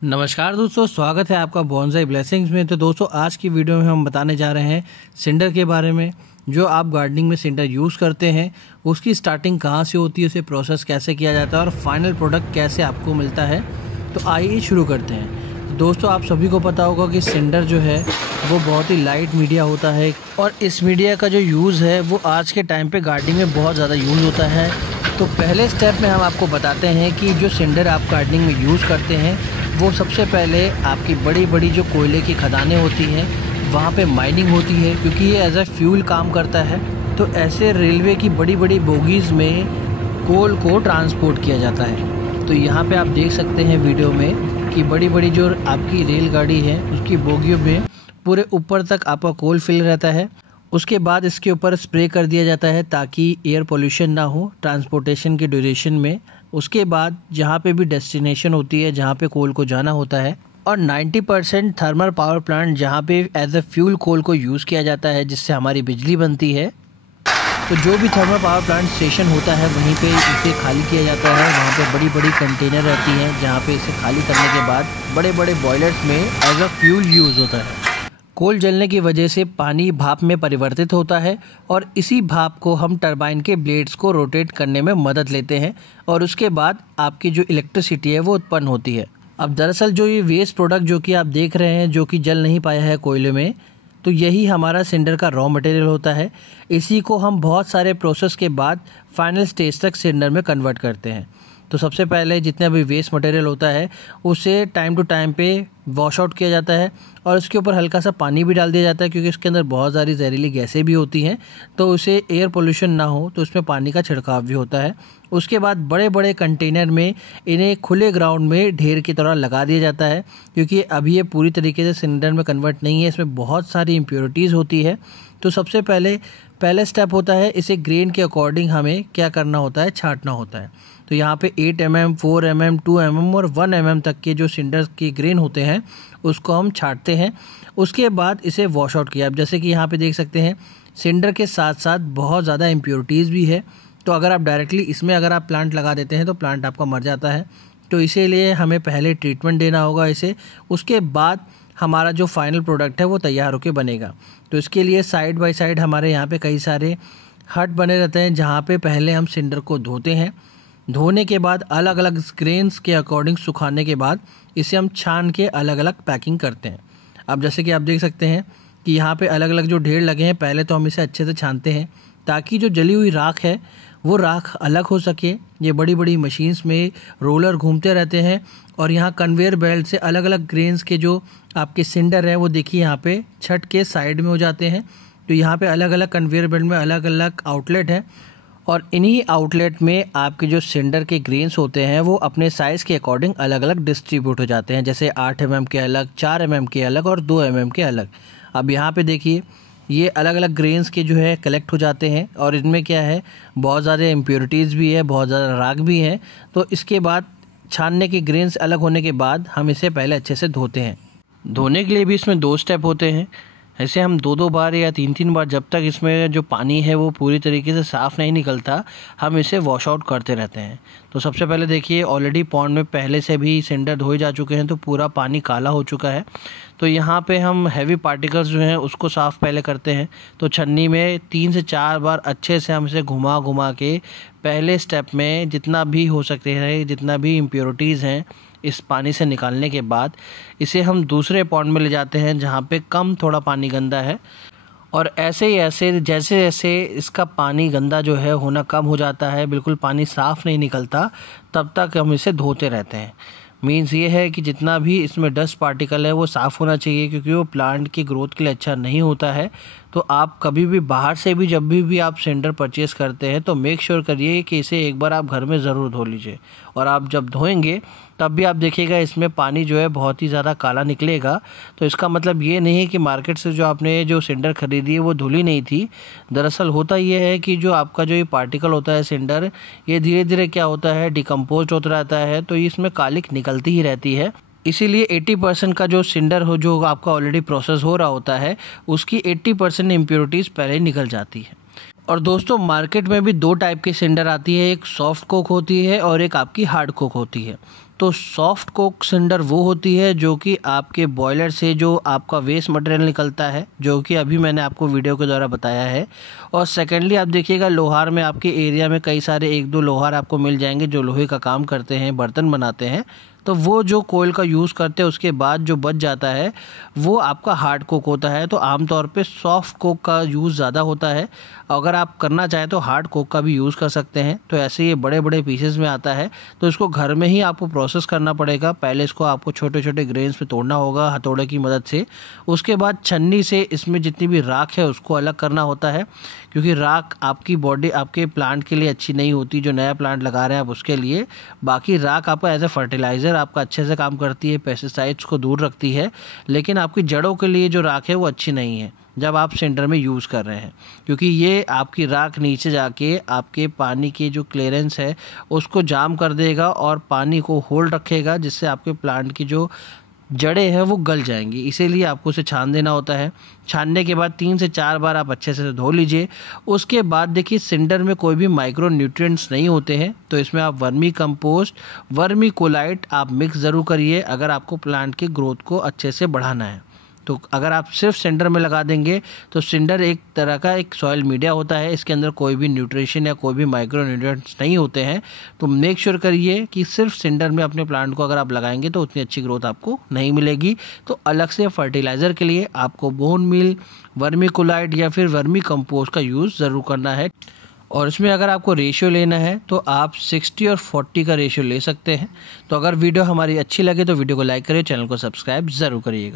नमस्कार दोस्तों, स्वागत है आपका बॉन्साई ब्लेसिंग्स में। तो दोस्तों, आज की वीडियो में हम बताने जा रहे हैं सिंडर के बारे में। जो आप गार्डनिंग में सिंडर यूज़ करते हैं उसकी स्टार्टिंग कहाँ से होती है, उसे प्रोसेस कैसे किया जाता है और फाइनल प्रोडक्ट कैसे आपको मिलता है। तो आइए शुरू करते हैं। दोस्तों, आप सभी को पता होगा कि सिंडर जो है वो बहुत ही लाइट मीडिया होता है और इस मीडिया का जो यूज़ है वो आज के टाइम पे गार्डनिंग में बहुत ज़्यादा यूज़ होता है। तो पहले स्टेप में हम आपको बताते हैं कि जो सिंडर आप गार्डनिंग में यूज़ करते हैं वो सबसे पहले आपकी बड़ी बड़ी जो कोयले की खदानें होती हैं वहाँ पे माइनिंग होती है, क्योंकि ये एज ए फ्यूल काम करता है। तो ऐसे रेलवे की बड़ी बड़ी बोगीज़ में कोल को ट्रांसपोर्ट किया जाता है। तो यहाँ पे आप देख सकते हैं वीडियो में कि बड़ी बड़ी जो आपकी रेलगाड़ी है उसकी बोगियों में पूरे ऊपर तक आपका कोल फिल रहता है। उसके बाद इसके ऊपर स्प्रे कर दिया जाता है ताकि एयर पोल्यूशन ना हो ट्रांसपोर्टेशन के ड्यूरेशन में। उसके बाद जहाँ पे भी डेस्टिनेशन होती है, जहाँ पे कोल को जाना होता है, और 90% थर्मल पावर प्लांट जहाँ पे एज ए फ्यूल कोल को यूज़ किया जाता है जिससे हमारी बिजली बनती है। तो जो भी थर्मल पावर प्लांट स्टेशन होता है वहीं पे इसे खाली किया जाता है। वहाँ पे बड़ी बड़ी कंटेनर रहती हैं जहाँ पे इसे खाली करने के बाद बड़े बड़े बॉयलर्स में एज अ फ्यूल यूज़ होता है। कोल जलने की वजह से पानी भाप में परिवर्तित होता है और इसी भाप को हम टरबाइन के ब्लेड्स को रोटेट करने में मदद लेते हैं और उसके बाद आपकी जो इलेक्ट्रिसिटी है वो उत्पन्न होती है। अब दरअसल जो ये वेस्ट प्रोडक्ट जो कि आप देख रहे हैं, जो कि जल नहीं पाया है कोयले में, तो यही हमारा सिंडर का रॉ मटेरियल होता है। इसी को हम बहुत सारे प्रोसेस के बाद फाइनल स्टेज तक सिंडर में कन्वर्ट करते हैं। तो सबसे पहले जितना भी वेस्ट मटेरियल होता है उसे टाइम टू टाइम पे वॉश आउट किया जाता है और उसके ऊपर हल्का सा पानी भी डाल दिया जाता है, क्योंकि इसके अंदर बहुत सारी जहरीली गैसें भी होती हैं। तो उसे एयर पोल्यूशन ना हो तो उसमें पानी का छिड़काव भी होता है। उसके बाद बड़े बड़े कंटेनर में इन्हें खुले ग्राउंड में ढेर की तरह लगा दिया जाता है, क्योंकि अभी ये पूरी तरीके से सिंडर में कन्वर्ट नहीं है, इसमें बहुत सारी इम्प्योरिटीज़ होती है। तो सबसे पहले स्टेप होता है, इसे ग्रेन के अकॉर्डिंग हमें क्या करना होता है, छांटना होता है। तो यहाँ पे 8 mm, 4 mm, 2 mm और 1 mm तक के जो सिंडर के ग्रेन होते हैं उसको हम छांटते हैं। उसके बाद इसे वॉश आउट किया। अब जैसे कि यहाँ पे देख सकते हैं सिंडर के साथ साथ बहुत ज़्यादा इम्प्योरिटीज़ भी है। तो अगर आप डायरेक्टली इसमें अगर आप प्लांट लगा देते हैं तो प्लांट आपका मर जाता है। तो इसीलिए हमें पहले ट्रीटमेंट देना होगा इसे, उसके बाद हमारा जो फाइनल प्रोडक्ट है वो तैयार होकर बनेगा। तो इसके लिए साइड बाय साइड हमारे यहाँ पे कई सारे हट बने रहते हैं जहाँ पे पहले हम सिंडर को धोते हैं। धोने के बाद अलग अलग ग्रेन्स के अकॉर्डिंग सुखाने के बाद इसे हम छान के अलग अलग पैकिंग करते हैं। अब जैसे कि आप देख सकते हैं कि यहाँ पे अलग अलग जो ढेर लगे हैं, पहले तो हम इसे अच्छे से छानते हैं ताकि जो जली हुई राख है वो राख अलग हो सके। ये बड़ी बड़ी मशीन्स में रोलर घूमते रहते हैं और यहाँ कन्वेयर बेल्ट से अलग अलग ग्रेन्स के जो आपके सिंडर हैं वो देखिए यहाँ पे छत के साइड में हो जाते हैं। तो यहाँ पे अलग अलग कन्वेयर बेल्ट में अलग अलग आउटलेट है और इन्हीं आउटलेट में आपके जो सिंडर के ग्रेन्स होते हैं वो अपने साइज़ के अकॉर्डिंग अलग अलग डिस्ट्रीब्यूट हो जाते हैं। जैसे 8 mm के अलग, 4 mm के अलग और 2 mm के अलग। अब यहाँ पे देखिए ये अलग अलग ग्रेन्स के जो है कलेक्ट हो जाते हैं और इनमें क्या है, बहुत ज़्यादा इम्प्योरिटीज़ भी है, बहुत ज़्यादा राख भी है। तो इसके बाद छानने के ग्रेन्स अलग होने के बाद हम इसे पहले अच्छे से धोते हैं। धोने के लिए भी इसमें 2 स्टेप होते हैं। ऐसे हम 2-2 बार या 3-3 बार, जब तक इसमें जो पानी है वो पूरी तरीके से साफ़ नहीं निकलता, हम इसे वॉश आउट करते रहते हैं। तो सबसे पहले देखिए ऑलरेडी पॉन्ड में पहले से भी सिंडर धोए जा चुके हैं तो पूरा पानी काला हो चुका है। तो यहाँ पे हम हैवी पार्टिकल्स जो हैं उसको साफ़ पहले करते हैं। तो छन्नी में 3 से 4 बार अच्छे से हम इसे घुमा घुमा के पहले स्टेप में जितना भी हो सकते हैं, जितना भी इम्प्योरिटीज़ हैं इस पानी से निकालने के बाद इसे हम दूसरे पॉन्ड में ले जाते हैं जहाँ पे कम थोड़ा पानी गंदा है। और ऐसे ही ऐसे जैसे जैसे इसका पानी गंदा जो है होना कम हो जाता है, बिल्कुल पानी साफ़ नहीं निकलता, तब तक हम इसे धोते रहते हैं। मीन्स ये है कि जितना भी इसमें डस्ट पार्टिकल है वो साफ़ होना चाहिए, क्योंकि वो प्लांट की ग्रोथ के लिए अच्छा नहीं होता है। तो आप कभी भी बाहर से भी जब भी आप सिंडर परचेज़ करते हैं तो मेक श्योर करिए कि इसे एक बार आप घर में ज़रूर धो लीजिए। और आप जब धोएंगे तब भी आप देखिएगा इसमें पानी जो है बहुत ही ज़्यादा काला निकलेगा। तो इसका मतलब ये नहीं है कि मार्केट से जो आपने जो सिंडर ख़रीदी है वो धुली नहीं थी। दरअसल होता ये है कि जो आपका जो ये पार्टिकल होता है सिंडर, ये धीरे धीरे क्या होता है, डिकम्पोज होता रहता है, तो इसमें कालिक निकलती ही रहती है। इसीलिए 80% का जो सिंडर हो जो आपका ऑलरेडी प्रोसेस हो रहा होता है उसकी 80% इम्प्योरिटीज़ पहले ही निकल जाती है। और दोस्तों, मार्केट में भी 2 टाइप की सिंडर आती है, एक सॉफ्ट कोक होती है और एक आपकी हार्ड कोक होती है। तो सॉफ्ट कोक सिंडर वो होती है जो कि आपके बॉयलर से जो आपका वेस्ट मटेरियल निकलता है, जो कि अभी मैंने आपको वीडियो के द्वारा बताया है। और सेकेंडली आप देखिएगा लोहार में आपके एरिया में कई सारे 1-2 लोहार आपको मिल जाएंगे जो लोहे का काम करते हैं, बर्तन बनाते हैं। तो वो जो कोयल का यूज़ करते हैं उसके बाद जो बच जाता है वो आपका हार्ड कोक होता है। तो आमतौर पे सॉफ्ट कोक का यूज़ ज़्यादा होता है। अगर आप करना चाहें तो हार्ड कोक का भी यूज़ कर सकते हैं। तो ऐसे ये बड़े बड़े पीसेस में आता है, तो इसको घर में ही आपको प्रोसेस करना पड़ेगा। पहले इसको आपको छोटे छोटे ग्रेन्स पे तोड़ना होगा हथौड़े की मदद से। उसके बाद छन्नी से इसमें जितनी भी राख है उसको अलग करना होता है, क्योंकि राख आपकी बॉडी आपके प्लांट के लिए अच्छी नहीं होती। जो नया प्लांट लगा रहे हैं आप उसके लिए, बाकी राख आपका एज ए फर्टिलाइज़र आपका अच्छे से काम करती है, पेस्टिसाइड्स को दूर रखती है। लेकिन आपकी जड़ों के लिए जो राख है वो अच्छी नहीं है जब आप सिंडर में यूज़ कर रहे हैं, क्योंकि ये आपकी राख नीचे जाके आपके पानी की जो क्लियरेंस है उसको जाम कर देगा और पानी को होल्ड रखेगा, जिससे आपके प्लांट की जो जड़ें हैं वो गल जाएंगी। इसीलिए आपको उसे छान देना होता है। छानने के बाद 3 से 4 बार आप अच्छे से धो लीजिए। उसके बाद देखिए सिंडर में कोई भी माइक्रो न्यूट्रिएंट्स नहीं होते हैं, तो इसमें आप वर्मी कंपोस्ट, वर्मी कोलाइट आप मिक्स ज़रूर करिए अगर आपको प्लांट की ग्रोथ को अच्छे से बढ़ाना है। तो अगर आप सिर्फ सिंडर में लगा देंगे तो सिंडर एक तरह का एक सॉइल मीडिया होता है, इसके अंदर कोई भी न्यूट्रिशन या कोई भी माइक्रो न्यूट्रिएंट्स नहीं होते हैं। तो मेक श्योर करिए कि सिर्फ सिंडर में अपने प्लांट को अगर आप लगाएंगे तो उतनी अच्छी ग्रोथ आपको नहीं मिलेगी। तो अलग से फर्टिलाइज़र के लिए आपको बोन मील, वर्मी कोलाइट या फिर वर्मी कंपोस्ट का यूज़ ज़रूर करना है। और इसमें अगर आपको रेशियो लेना है तो आप 60 और 40 का रेशियो ले सकते हैं। तो अगर वीडियो हमारी अच्छी लगे तो वीडियो को लाइक करिए, चैनल को सब्सक्राइब ज़रूर करिएगा।